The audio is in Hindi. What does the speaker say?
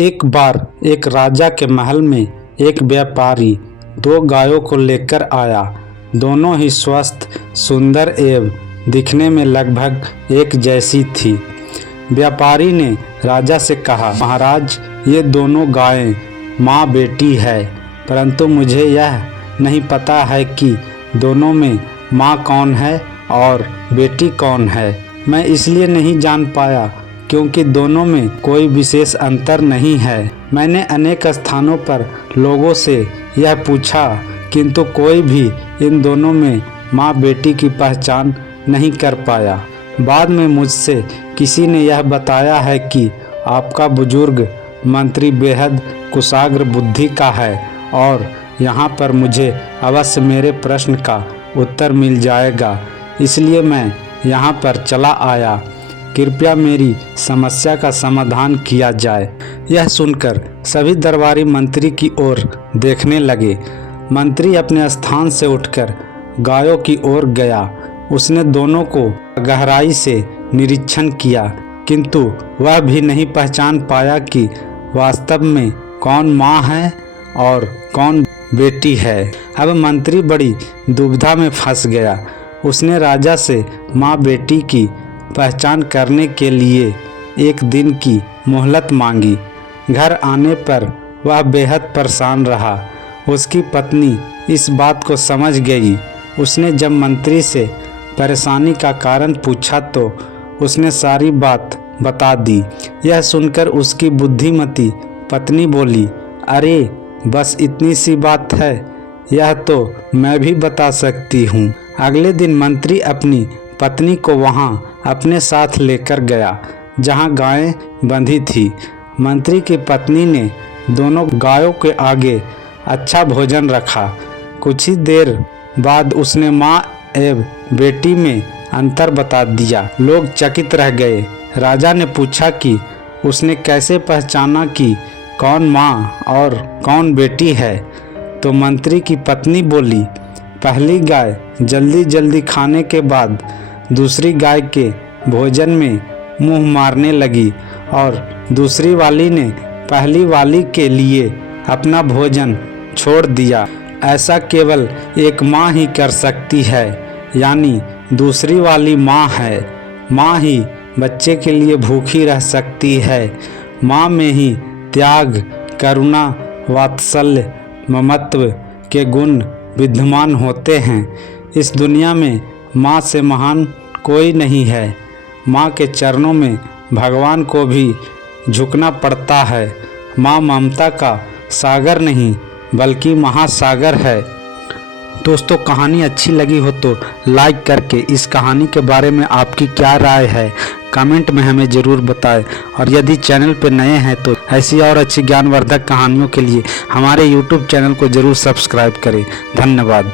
एक बार एक राजा के महल में एक व्यापारी दो गायों को लेकर आया। दोनों ही स्वस्थ, सुंदर एवं दिखने में लगभग एक जैसी थी। व्यापारी ने राजा से कहा, महाराज, ये दोनों गायें माँ बेटी है, परंतु मुझे यह नहीं पता है कि दोनों में माँ कौन है और बेटी कौन है। मैं इसलिए नहीं जान पाया क्योंकि दोनों में कोई विशेष अंतर नहीं है। मैंने अनेक स्थानों पर लोगों से यह पूछा, किंतु कोई भी इन दोनों में माँ बेटी की पहचान नहीं कर पाया। बाद में मुझसे किसी ने यह बताया है कि आपका बुजुर्ग मंत्री बेहद कुशाग्र बुद्धि का है और यहाँ पर मुझे अवश्य मेरे प्रश्न का उत्तर मिल जाएगा, इसलिए मैं यहाँ पर चला आया। कृपया मेरी समस्या का समाधान किया जाए। यह सुनकर सभी दरबारी मंत्री की ओर देखने लगे। मंत्री अपने स्थान से उठकर गायों की ओर गया। उसने दोनों को गहराई से निरीक्षण किया, किंतु वह भी नहीं पहचान पाया कि वास्तव में कौन माँ है और कौन बेटी है। अब मंत्री बड़ी दुविधा में फंस गया। उसने राजा से माँ बेटी की पहचान करने के लिए एक दिन की मोहलत मांगी। घर आने पर वह बेहद परेशान रहा। उसकी पत्नी इस बात को समझ गई। उसने जब मंत्री से परेशानी का कारण पूछा तो उसने सारी बात बता दी। यह सुनकर उसकी बुद्धिमती पत्नी बोली, अरे बस इतनी सी बात है, यह तो मैं भी बता सकती हूँ। अगले दिन मंत्री अपनी पत्नी को वहाँ अपने साथ लेकर गया जहाँ गायें बंधी थी। मंत्री की पत्नी ने दोनों गायों के आगे अच्छा भोजन रखा। कुछ ही देर बाद उसने माँ एवं बेटी में अंतर बता दिया। लोग चकित रह गए। राजा ने पूछा कि उसने कैसे पहचाना कि कौन माँ और कौन बेटी है। तो मंत्री की पत्नी बोली, पहली गाय जल्दी जल्दी खाने के बाद दूसरी गाय के भोजन में मुंह मारने लगी और दूसरी वाली ने पहली वाली के लिए अपना भोजन छोड़ दिया। ऐसा केवल एक माँ ही कर सकती है, यानी दूसरी वाली माँ है। माँ ही बच्चे के लिए भूखी रह सकती है। माँ में ही त्याग, करुणा, वात्सल्य, ममत्व के गुण विद्यमान होते हैं। इस दुनिया में माँ से महान कोई नहीं है। माँ के चरणों में भगवान को भी झुकना पड़ता है। माँ ममता का सागर नहीं बल्कि महासागर है। दोस्तों, कहानी अच्छी लगी हो तो लाइक करके इस कहानी के बारे में आपकी क्या राय है कमेंट में हमें ज़रूर बताएं। और यदि चैनल पर नए हैं तो ऐसी और अच्छी ज्ञानवर्धक कहानियों के लिए हमारे YouTube चैनल को ज़रूर सब्सक्राइब करें। धन्यवाद।